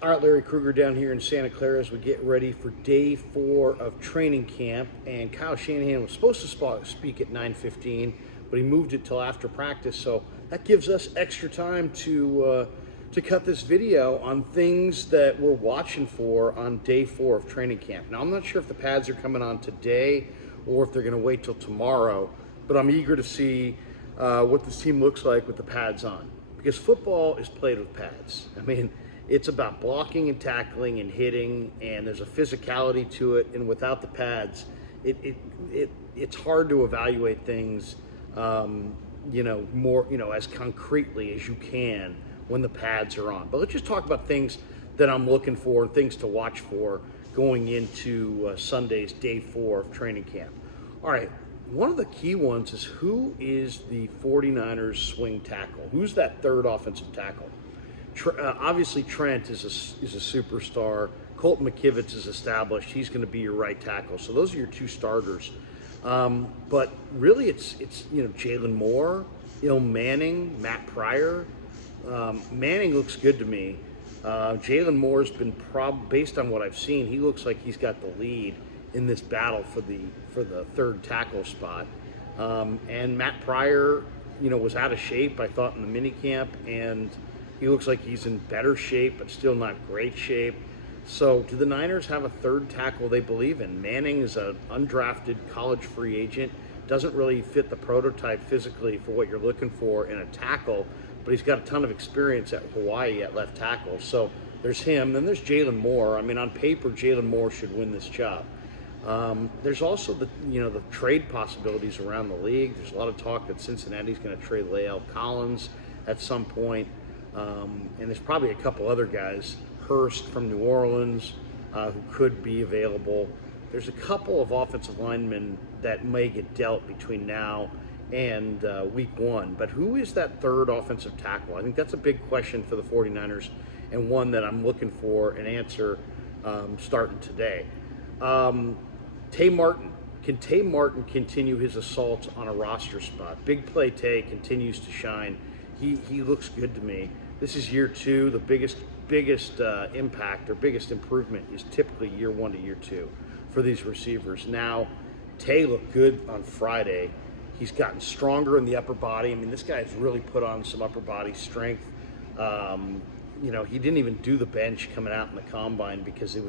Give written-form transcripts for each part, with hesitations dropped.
All right, Larry Krueger down here in Santa Clara as we get ready for day 4 of training camp. And Kyle Shanahan was supposed to speak at 9:15, but he moved it till after practice. So that gives us extra time to cut this video on things that we're watching for on day 4 of training camp. Now, I'm not sure if the pads are coming on today or if they're going to wait till tomorrow, but I'm eager to see what this team looks like with the pads on, because football is played with pads. I mean, it's about blocking and tackling and hitting, and there's a physicality to it. And without the pads, it's hard to evaluate things, more, as concretely as you can when the pads are on. But let's just talk about things that I'm looking for and things to watch for going into Sunday's day 4 of training camp. All right. One of the key ones is, who is the 49ers swing tackle? Who's that third offensive tackle? Obviously, Trent is a superstar. Colton McKivitz is established. He's going to be your right tackle. So those are your two starters. But really, it's Jalen Moore, Manning, Matt Pryor. Manning looks good to me. Jalen Moore's been based on what I've seen, he looks like he's got the lead in this battle for the third tackle spot. And Matt Pryor, was out of shape, I thought, in the minicamp, and he looks like he's in better shape, but still not great shape. So do the Niners have a third tackle they believe in? Manning is an undrafted college free agent, doesn't really fit the prototype physically for what you're looking for in a tackle, but he's got a ton of experience at Hawaii at left tackle. So there's him. Then there's Jalen Moore. I mean, on paper, Jalen Moore should win this job. There's also the trade possibilities around the league. There's a lot of talk that Cincinnati's going to trade Lael Collins at some point. And there's probably a couple other guys, Hurst from New Orleans, who could be available. There's a couple of offensive linemen that may get dealt between now and week 1. But who is that third offensive tackle? I think that's a big question for the 49ers, and one that I'm looking for an answer starting today. Tay Martin. Can Tay Martin continue his assaults on a roster spot? Big play Tay continues to shine. He looks good to me. This is year 2. The biggest impact or biggest improvement is typically year 1 to year 2 for these receivers. Now, Tay looked good on Friday. He's gotten stronger in the upper body. I mean, this guy's really put on some upper body strength. He didn't even do the bench coming out in the combine because he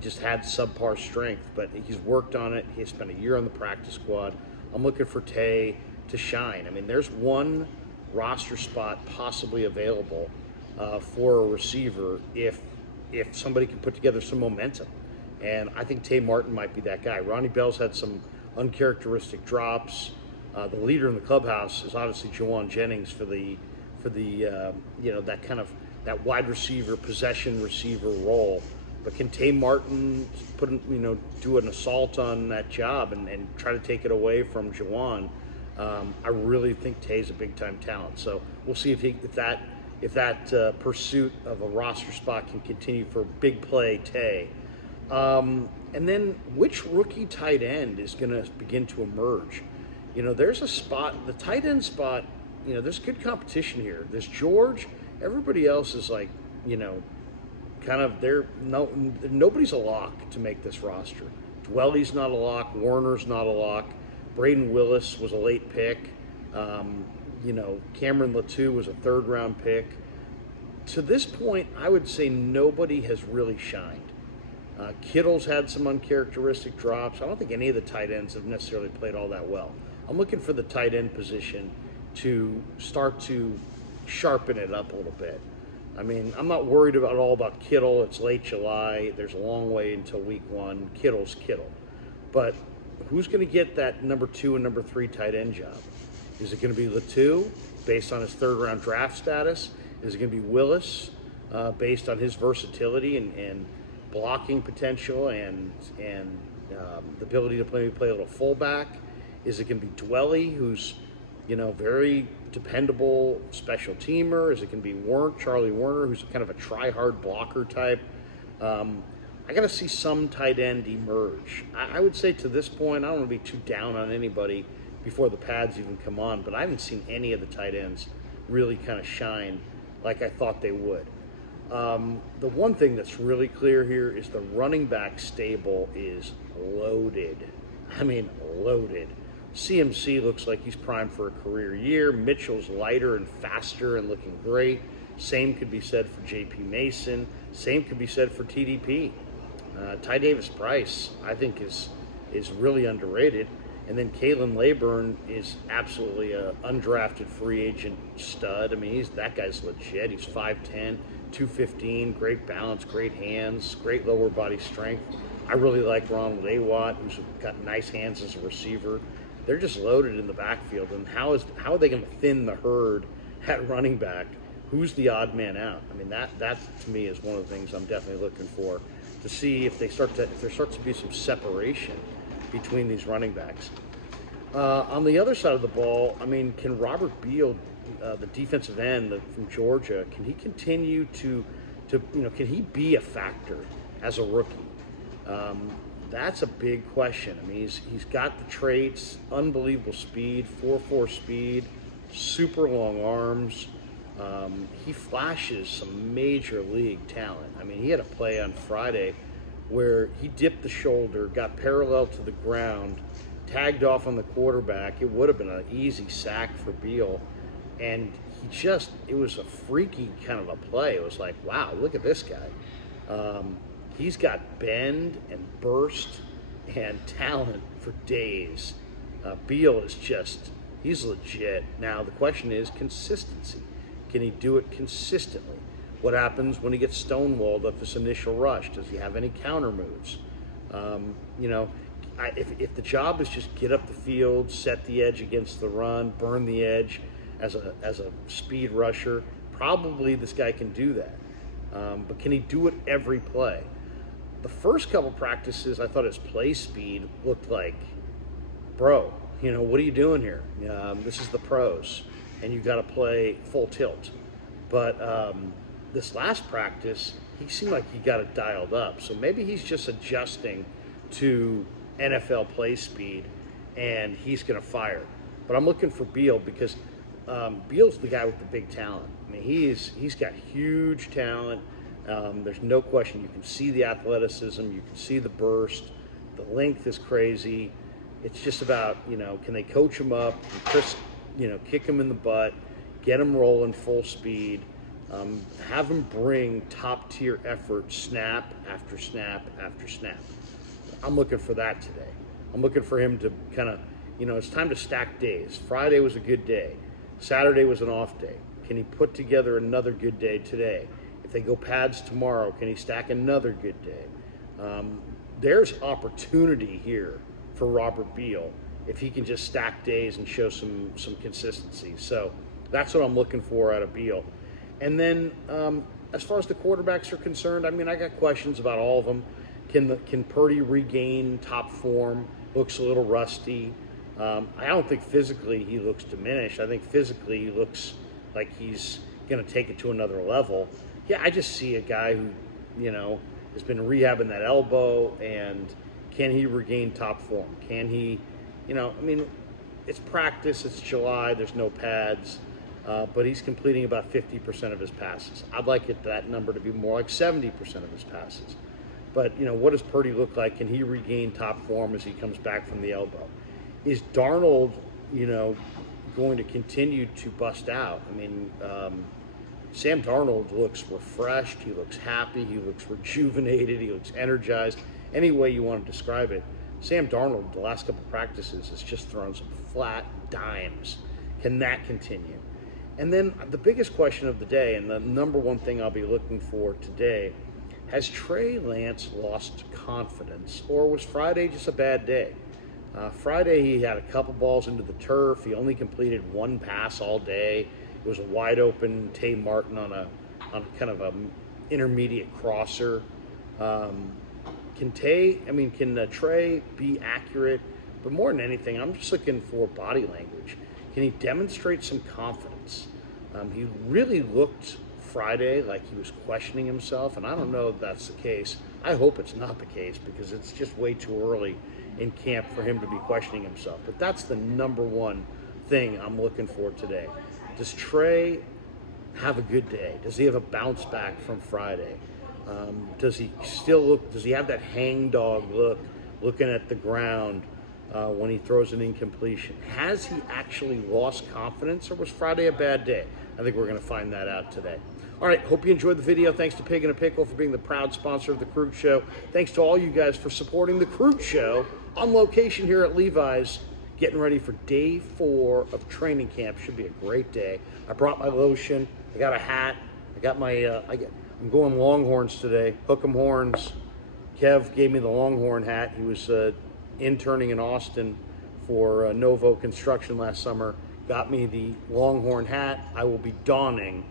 just had subpar strength, but he's worked on it. He spent a year on the practice squad. I'm looking for Tay to shine. I mean, there's one roster spot possibly available for a receiver if somebody can put together some momentum. And I think Tay Martin might be that guy. Ronnie Bell's had some uncharacteristic drops. The leader in the clubhouse is obviously Jawan Jennings for the that wide receiver, possession receiver role. But can Tay Martin do an assault on that job and try to take it away from Jawan? I really think Tay's a big-time talent. So we'll see if that pursuit of a roster spot can continue for big play Tay. And then which rookie tight end is going to begin to emerge? There's a spot, the tight end spot, there's good competition here. There's George. Everybody else is like, kind of nobody's a lock to make this roster. Dwelly's not a lock. Warner's not a lock. Braden Willis was a late pick. Cameron Latou was a third-round pick. To this point, I would say nobody has really shined. Kittle's had some uncharacteristic drops. I don't think any of the tight ends have necessarily played all that well. I'm looking for the tight end position to start to sharpen it up a little bit. I mean, I'm not worried at all about Kittle. It's late July. There's a long way until week 1. Kittle's Kittle. But who's going to get that number 2 and number 3 tight end job? Is it going to be Latou, based on his third-round draft status? Is it going to be Willis, based on his versatility and blocking potential and the ability to play a little fullback? Is it going to be Dwelly, who's very dependable special teamer? Is it going to be Charlie Warner, who's kind of a try-hard blocker type? I got to see some tight end emerge. I would say to this point, I don't want to be too down on anybody before the pads even come on, but I haven't seen any of the tight ends really kind of shine like I thought they would. The one thing that's really clear here is the running back stable is loaded. I mean, loaded. CMC looks like he's primed for a career year. Mitchell's lighter and faster and looking great. Same could be said for JP Mason. Same could be said for TDP. Ty Davis Price, I think, is really underrated. And then Kalen Laburn is absolutely a undrafted free agent stud. I mean, that guy's legit. He's 5'10", 215, great balance, great hands, great lower body strength. I really like Ronald Awatt, who's got nice hands as a receiver. They're just loaded in the backfield. And how are they going to thin the herd at running back? Who's the odd man out? I mean, that to me is one of the things I'm definitely looking for, to see if there starts to be some separation between these running backs. On the other side of the ball, I mean, can Robert Beal, the defensive end from Georgia, can he continue to can he be a factor as a rookie? That's a big question. I mean, he's got the traits, unbelievable speed, 4.4 speed, super long arms. He flashes some major league talent. I mean, he had a play on Friday where he dipped the shoulder, got parallel to the ground, tagged off on the quarterback. It would have been an easy sack for Beal. And it was a freaky kind of a play. It was like, wow, look at this guy. He's got bend and burst and talent for days. Beal he's legit. Now, the question is consistency. Can he do it consistently? What happens when he gets stonewalled at this initial rush? Does he have any counter moves? If the job is just get up the field, set the edge against the run, burn the edge as a speed rusher, probably this guy can do that. But can he do it every play? The first couple practices, I thought his play speed looked like, bro, what are you doing here? This is the pros, and you got to play full tilt. But this last practice, he seemed like he got it dialed up. So maybe he's just adjusting to NFL play speed, and he's going to fire. But I'm looking for Beal because Beal's the guy with the big talent. I mean, he's got huge talent. There's no question. You can see the athleticism. You can see the burst. The length is crazy. It's just about, can they coach him up? Can Chris, kick him in the butt, get him rolling full speed, have him bring top-tier effort snap after snap after snap. I'm looking for that today. I'm looking for him to kind of, it's time to stack days. Friday was a good day. Saturday was an off day. Can he put together another good day today? If they go pads tomorrow, can he stack another good day? There's opportunity here for Robert Beal if he can just stack days and show some consistency. So that's what I'm looking for out of Beal. And then as far as the quarterbacks are concerned, I mean, I got questions about all of them. Can Purdy regain top form? Looks a little rusty. I don't think physically he looks diminished. I think physically he looks like he's going to take it to another level. Yeah, I just see a guy who, has been rehabbing that elbow, and can he regain top form? Can he, it's practice, it's July, there's no pads, but he's completing about 50% of his passes. I'd like that number to be more like 70% of his passes. But, what does Purdy look like? Can he regain top form as he comes back from the elbow? Is Darnold, going to continue to bust out? I mean, Sam Darnold looks refreshed. He looks happy. He looks rejuvenated. He looks energized. Any way you want to describe it, Sam Darnold, the last couple practices, has just thrown some flat dimes. Can that continue? And then the biggest question of the day, and the number one thing I'll be looking for today, has Trey Lance lost confidence, or was Friday just a bad day? Friday he had a couple balls into the turf. He only completed one pass all day. It was a wide open Tay Martin on a kind of a intermediate crosser. Can Trey be accurate? But more than anything, I'm just looking for body language. Can he demonstrate some confidence? He really looked Friday like he was questioning himself, and I don't know if that's the case. I hope it's not the case, because it's just way too early in camp for him to be questioning himself. But that's the number one thing I'm looking for today. Does Trey have a good day? Does he have a bounce back from Friday? Does he still look? Does he have that hangdog look, looking at the ground when he throws an incompletion? Has he actually lost confidence, or was Friday a bad day? I think we're going to find that out today. All right, hope you enjoyed the video. Thanks to Pig and a Pickle for being the proud sponsor of the Krueger Show. Thanks to all you guys for supporting the Krueger Show on location here at Levi's. Getting ready for day 4 of training camp. Should be a great day. I brought my lotion. I got a hat. I got my. I'm going Longhorns today. Hook'em horns. Kev gave me the Longhorn hat. He was interning in Austin for Novo Construction last summer. Got me the Longhorn hat. I will be donning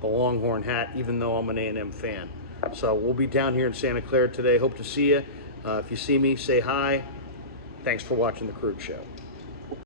the Longhorn hat, even though I'm an A&M fan. So we'll be down here in Santa Clara today. Hope to see you. If you see me, say hi. Thanks for watching the Krueger Show.